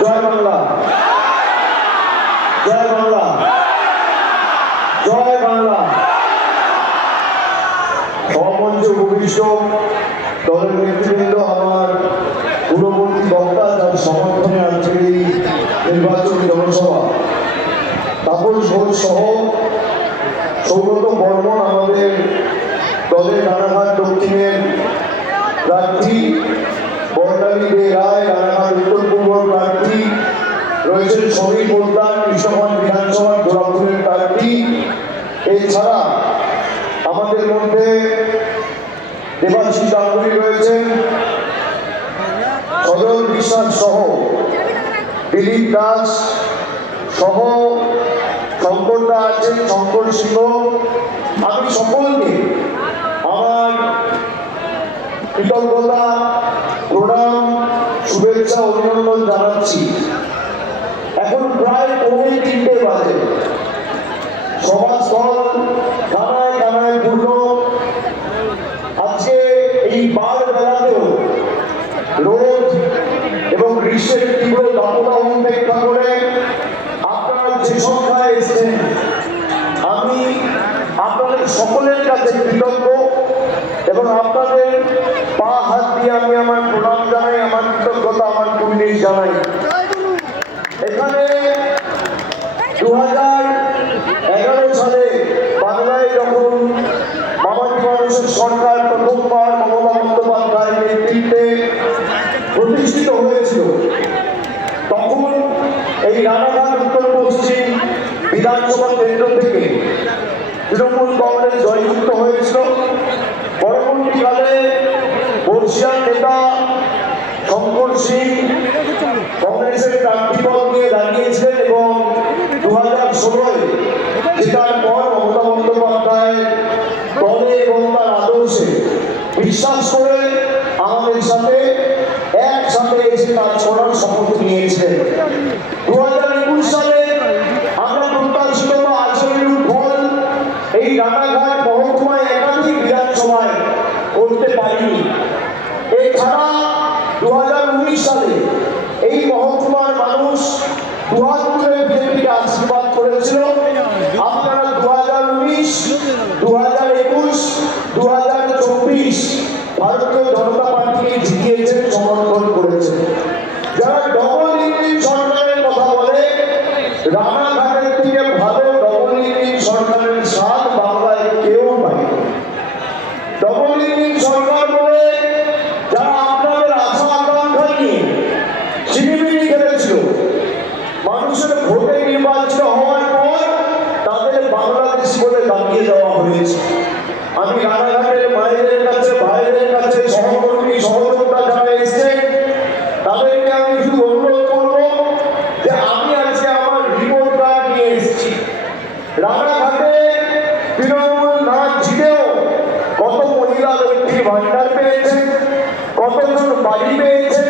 জয় বাংলা, জয় বাংলা, জয় বাংলা। সমাজে উপবিষ্ট দলের নেতৃবৃন্দ, আমার পূর্ববর্তী বক্তা যার সমর্থনে আজকের এই নির্বাচনী জনসভা, তাপস ঘোষ সহ সৌগত বর্মন আমাদের দলের রানাঘাট দক্ষিণের প্রার্থী, বর্ণালী দে রায় রানাঘাট উত্তর পূর্ব প্রার্থী, রয়েছেন সমীর পোদ্দার কৃষ্ণগঞ্জ বিধানসভার জোড়াফুলের প্রার্থী। এছাড়া আমাদের মধ্যে দেবাশিস গাঙ্গুলি রয়েছেন, সজল বিশ্বাস সহ, দিলীপ দাস সহ, শঙ্কর দা আছেন, শঙ্কর সিংহ। আমি সকলকে আমার কৃতজ্ঞতা, প্রণাম, শুভেচ্ছা, অভিনন্দন জানাচ্ছি। এখন প্রায় 3:45 বাজে, সমাজস্থল কানায় কানায় পূর্ণ। আজকে এই বার বেলাতেও রোদ এবং গ্রীষ্মের তীব্র দাবদাহ উপেক্ষা করে আপনারা যে সংখ্যায় এসেছেন, আমি আপনাদের সকলের কাছে কৃতজ্ঞ এবং আপনাদের পা হাত দিয়ে আমি আমার প্রণাম জানাই, আমার কৃতজ্ঞতা, আমার কুর্নিশ জানাই। এখানে 2011 সালে বাংলায় যখন মামাটি মানুষের সরকার প্রথমবার মমতা বন্দ্যোপাধ্যায়ের নেতৃত্বে প্রতিষ্ঠিত হয়েছিল, তখন এই রানাঘাট উত্তর পশ্চিম বিধানসভা কেন্দ্র থেকে তৃণমূল কংগ্রেস জয়যুক্ত হয়েছিল। পরবর্তীকালে বর্ষিয়ান নেতা শঙ্কর সিং কংগ্রেসের প্রার্থীপদ নিয়ে দাঁড়িয়েছিলেন এবং 2016 জেতার পর মমতা বন্দ্যোপাধ্যায় দলে এবং তার আদর্শে বিশ্বাস করে আমাদের সাথে একসাথে এসে কাজ করার শপথ নিয়েছিলেন। 2021 সালে আমরা প্রত্যাশিত বা আচরণের ফল এই রানাঘাট মহকুমায় একাধিক বিধানসভায় করতে পারিনি। এছাড়া 2019 সালে এই মহকুমার মানুষ দুহাত তুলে বিজেপিকে আশীর্বাদ করেছিল। আপনারা 2019, 2021, 2024 ভারতীয় জনতা পার্টিকে জিতিয়েছেন, সমর্থন করেছেন। যারা ডবল ইঞ্জিন সরকারের কথা বলে, রানাঘাটের থেকে ভালো ডবল ইঞ্জিন সরকারের স্বাদ বাংলায় কেউ পায়নি। ডবল ইঞ্জিন সরকার বলে যারা আপনাদের আশা আকাঙ্ক্ষা নিয়ে চিনিমিনি খেলেছিল, মানুষের ভোটে নির্বাচিত হওয়ার পর তাদের বাংলাদেশ বলে দাঁড়িয়ে দেওয়া হয়েছে। আমি রানাঘাটের মায়েদের কাছে, ভাইদের কাছে, সহকর্মী সহযোগিতা যারা এসেছেন, তাদেরকে আমি শুধু অনুরোধ করব যে আমি আজকে আমার রিপোর্ট কার্ড নিয়ে এসেছি। রানাঘাটে তৃণমূল না জিতেও কত মহিলা লক্ষ্মীর ভান্ডার পেয়েছেন, কতজন বাড়ি পেয়েছেন,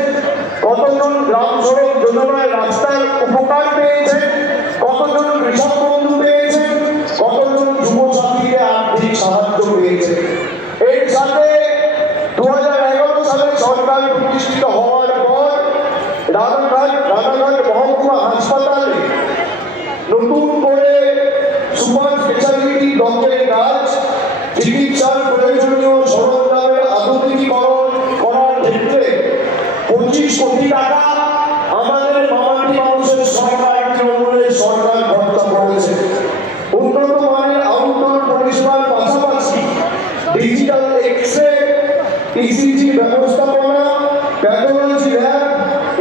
কতজন গ্রাম সড়ক যোজনায় রাস্তার উপকার পেয়েছেন, কতজন কৃষক বন্ধু পেয়েছেন, কতজন যুবসাথীকে আর্থিক সাহায্য পেয়েছে। এর সাথে 2011 সালে সরকার প্রতিষ্ঠিত হওয়ার পর রানাঘাট মহকুমা হাসপাতালে নতুন করে সুপার স্পেশালিটি ডক্টরের কাজ, চিকিৎসার প্রয়োজনীয় সরঞ্জামের আধুনিকীকরণ করার ক্ষেত্রে 25 কোটি টাকা আমাদের মামাটি মানুষের সরকার, তৃণমূলের সরকার খরচা করেছে। উন্নত মানের আউটডোর পরিষেবার পাশাপাশি ডিজিটাল এক্স-রে, ইসিজি ব্যবস্থাপনা, প্যাথোলজি ল্যাব,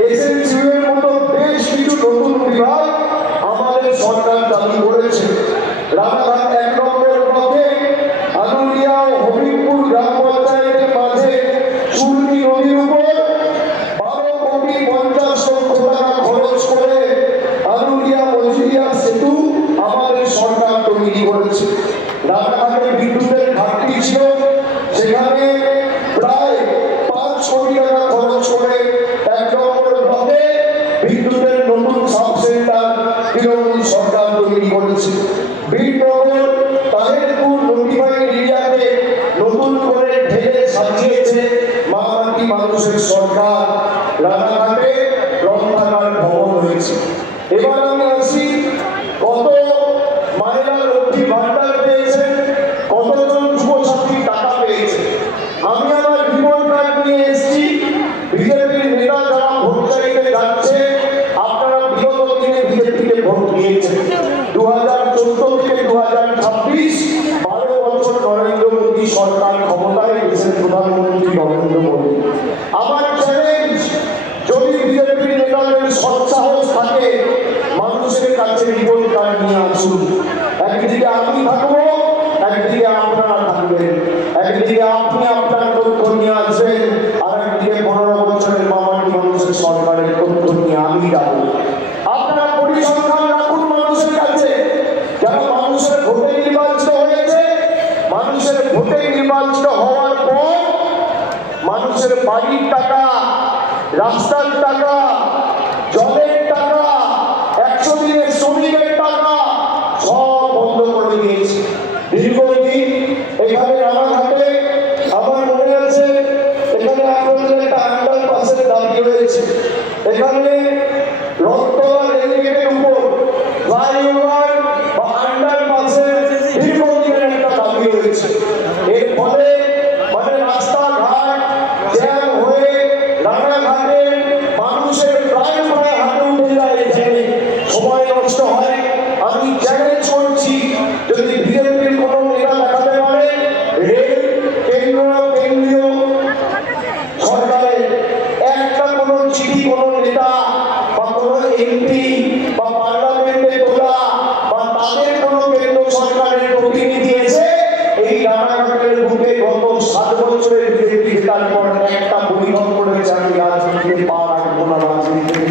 এসএনসিইউ এর মতো বেশ কিছু নতুন বিভাগ আমাদের সরকার চালু করেছে। রানাঘাট 1 নম্বর ব্লকে আনুলিয়া ও হবিবপুর গ্রাম পঞ্চায়েতের মাঝে সুরনি নদীর উপর 12 কোটি কাছে রিপোর্ট কার্ড নিয়ে আসুন। একদিকে আমি থাকবো, একদিকে আপনারা থাকবেন। একদিকে আপনি আপনার তথ্য নিয়ে আসবেন, আর একদিকে 15 বছরের মামাটি মানুষের সরকারের তথ্য নিয়ে আমি যাবো। আপনারা পরিসংখ্যান রাখুন মানুষের কাছে, যারা মানুষের ভোটে নির্বাচিত হয়েছে। মানুষের ভোটে নির্বাচিত হওয়ার পর মানুষের বাড়ির টাকা, রাস্তার টাকা, জলের টাকা, 100 দিনের শ্রমিকের টাকা সব বন্ধ করে দিয়েছে। দীর্ঘদিন এখানে রানাঘাটে আমার মনে আছে, এখানে আপনাদের একটা আন্ডারপাসের দাবি রয়েছে। এখানে রথতলা রেলগেটের উপর ফ্লাইওভার বা আন্ডারপাসের দীর্ঘদিনের একটা দাবি রয়েছে। এর ফলে মানে রাস্তাঘাট জ্যাম হয়ে রানাঘাটের মানুষের প্রায় হাঁটু উঠে যায়, এখানে সময় নষ্ট হয়। আমি চ্যালেঞ্জ করছি, যদি বিজেপির কোন নেতা দেখাতে পারে রেল কেন্দ্রীয় সরকারের একটা কোন চিঠি কোন নেতা বা কোন এমপি বা পার্লামেন্টে তোলা বা তাদের কোন কেন্দ্র সরকারের প্রতিনিধি এসে এই রানাঘাটের বুকে গত 7 বছরের বিজেপি জেতার পর একটা বৈঠক করেছে, আমি রাজনীতিতে পা রাখবো না, রাজনীতিতে